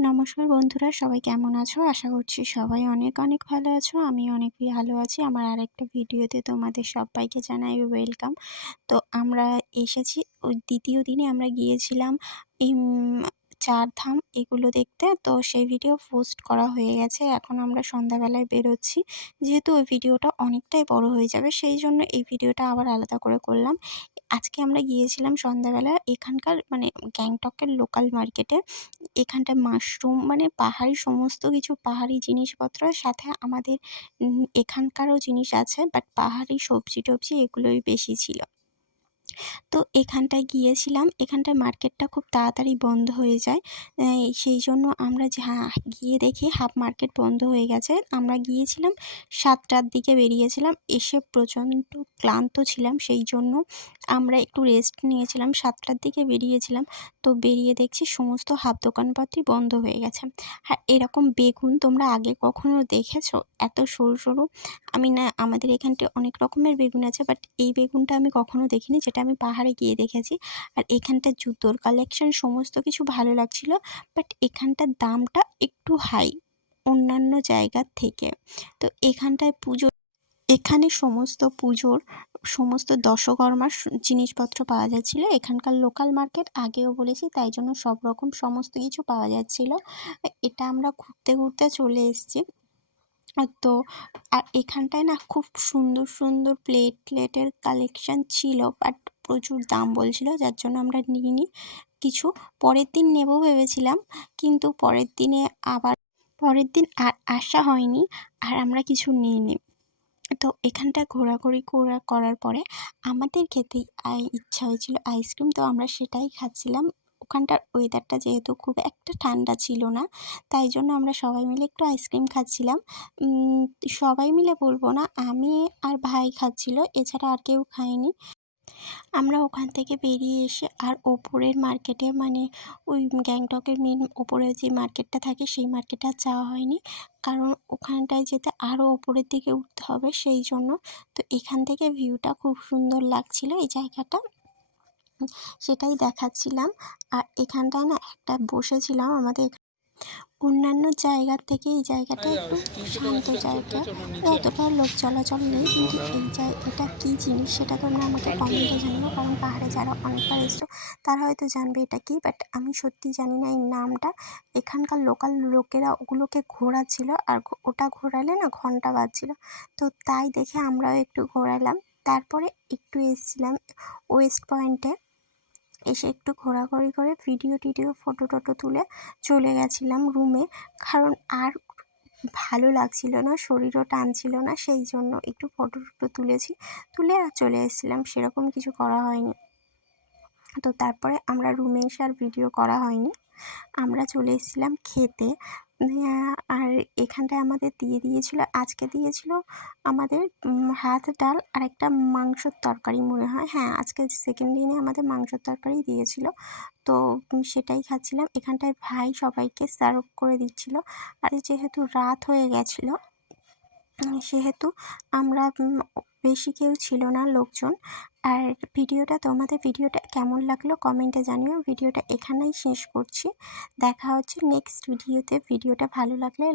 নমস্কার বন্ধুরা, সবাই কেমন আছো? আশা করছি সবাই অনেক অনেক ভালো আছো। আমি অনেক ভালো আছি। আমার আর একটা ভিডিওতে তোমাদের সবাইকে জানাই ওয়েলকাম। তো আমরা এসেছি ওই দ্বিতীয় দিনে আমরা গিয়েছিলাম এই চারধাম এগুলো দেখতে। তো সেই ভিডিও পোস্ট করা হয়ে গেছে। এখন আমরা সন্ধ্যাবেলায় বেরোচ্ছি। যেহেতু ওই ভিডিওটা অনেকটাই বড় হয়ে যাবে, সেই জন্য এই ভিডিওটা আবার আলাদা করে করলাম। আজকে আমরা গিয়েছিলাম সন্ধ্যাবেলা এখানকার মানে গ্যাংটকের লোকাল মার্কেটে এখানটায় মাশরুম মানে পাহাড়ি সমস্ত কিছু পাহাড়ি জিনিসপত্র, সাথে আমাদের এখানকারও জিনিস আছে বাট পাহাড়ি সবজি টবজি এগুলোই বেশি ছিল। তো এখানটায় গিয়েছিলাম। এখানটায় মার্কেটটা খুব তাড়াতাড়ি বন্ধ হয়ে যায়। সেই জন্য আমরা যা গিয়ে দেখি হাফ মার্কেট বন্ধ হয়ে গেছে। আমরা গিয়েছিলাম, সাতটার দিকে বেরিয়েছিলাম। এসে প্রচণ্ড ক্লান্ত ছিলাম সেই জন্য আমরা একটু রেস্ট নিয়েছিলাম। সাতটার দিকে বেরিয়েছিলাম। তো বেরিয়ে দেখছি সমস্ত হাফ দোকানপাতই বন্ধ হয়ে গেছে। হ্যাঁ এরকম বেগুন তোমরা আগে কখনো দেখেছ? এত সরু সরু। আমি না, আমাদের এখানটায় অনেক রকমের বেগুন আছে বাট এই বেগুনটা আমি কখনো দেখিনি, যেটা আমি পাহাড়ে গিয়ে দেখেছি। আর এখানটার জুতোর কালেকশন সমস্ত কিছু ভালো লাগছিল বাট এখানটার দামটা একটু হাই অন্যান্য জায়গার থেকে। তো এখানটায় পুজো, এখানে সমস্ত পুজোর সমস্ত দশকর্মার জিনিসপত্র পাওয়া যাচ্ছিল। এখানকার লোকাল মার্কেট আগেও বলেছি, তাই জন্য সব রকম সমস্ত কিছু পাওয়া যাচ্ছিল। এটা আমরা ঘুরতে ঘুরতে চলে এসেছি। তো, আর এখানটায় না খুব সুন্দর সুন্দর প্লেট প্লেটের কালেকশান ছিল বাট প্রচুর দাম বলছিলো, যার জন্য আমরা নিইনি কিছু পরের দিন নেব ভেবেছিলাম, কিন্তু পরের দিনে আবার, পরের দিন আর আসা হয়নি, আর আমরা কিছু নিইনি তো এখানটায় ঘোরাঘুরি করা, করার পরে আমাদের খেতেই ইচ্ছা হয়েছিল আইসক্রিম, তো আমরা সেটাই খাচ্ছিলাম। ওখানটার ওয়েদারটা যেহেতু খুব একটা ঠান্ডা ছিল না, তাই জন্য আমরা সবাই মিলে একটু আইসক্রিম খাচ্ছিলাম। সবাই মিলে বলব না, আমি আর ভাই খাচ্ছিল, এছাড়া আর কেউ খায়নি। আমরা ওখান থেকে বেরিয়ে এসে আর ওপরের মার্কেটে মানে ওই গ্যাংটকের মেন ওপরে যে মার্কেটটা থাকে সেই মার্কেটে আর যাওয়া হয়নি। কারণ ওখানটায় যেতে আরও ওপরের দিকে উঠতে হবে সেই জন্য। তো এখান থেকে ভিউটা খুব সুন্দর লাগছিল এই জায়গাটা। সেটাই দেখাচ্ছিলাম। আর এখানটায় না একটা বসেছিলাম আমাদের অন্যান্য জায়গার থেকে এই জায়গাটা একটু শান্ত জায়গা। অতটা লোক চলাচল নেই কিন্তু এই জায়গাটা কী জিনিস সেটা তোমরা আমাকে কমেন্টে জানিও কারণ পাহাড়ে যারা অনেকবার এসছো তারা হয়তো জানবে এটা কী বাট আমি সত্যি জানি না এই নামটা। এখানকার লোকাল লোকেরা ওগুলোকে ঘোরাচ্ছিল আর ওটা ঘোরালে না ঘণ্টা বাজছিল। তো তাই দেখে আমরাও একটু ঘোরালাম। তারপরে একটু এসছিলাম ওয়েস্ট পয়েন্টে। এসে একটু ঘোরাঘুরি করে ভিডিও টিডিও ফটো টটো তুলে চলে গেছিলাম রুমে কারণ আর ভালো লাগছিল না, শরীরও টানছিল না, সেই জন্য একটু ফটো টটো তুলেছি, তুলে আর চলে এসেছিলাম, সেরকম কিছু করা হয়নি। তো তারপরে আমরা রুমে এসে আর ভিডিও করা হয়নি। আমরা চলে এসেছিলাম খেতে। আর এখানটায় আমাদের দিয়ে দিয়েছিলো, আজকে দিয়েছিলো আমাদের হাত ডাল আর একটা মাংসর তরকারি মনে হয়। হ্যাঁ আজকে সেকেন্ড দিনে আমাদের মাংসর তরকারি দিয়েছিলো। তো সেটাই খাচ্ছিলাম। এখানটায় ভাই সবাইকে সার্ভ করে দিচ্ছিল। আর যেহেতু রাত হয়ে গেছিল সেহেতু আমরা বেশি কেউ ছিল না লোকজন। আর ভিডিওটা, তোমাদের ভিডিওটা কেমন লাগল কমেন্টে জানিও। ভিডিওটা এখানেই শেষ করছি। দেখা হচ্ছে নেক্সট ভিডিওতে ভিডিওটা ভালো লাগলে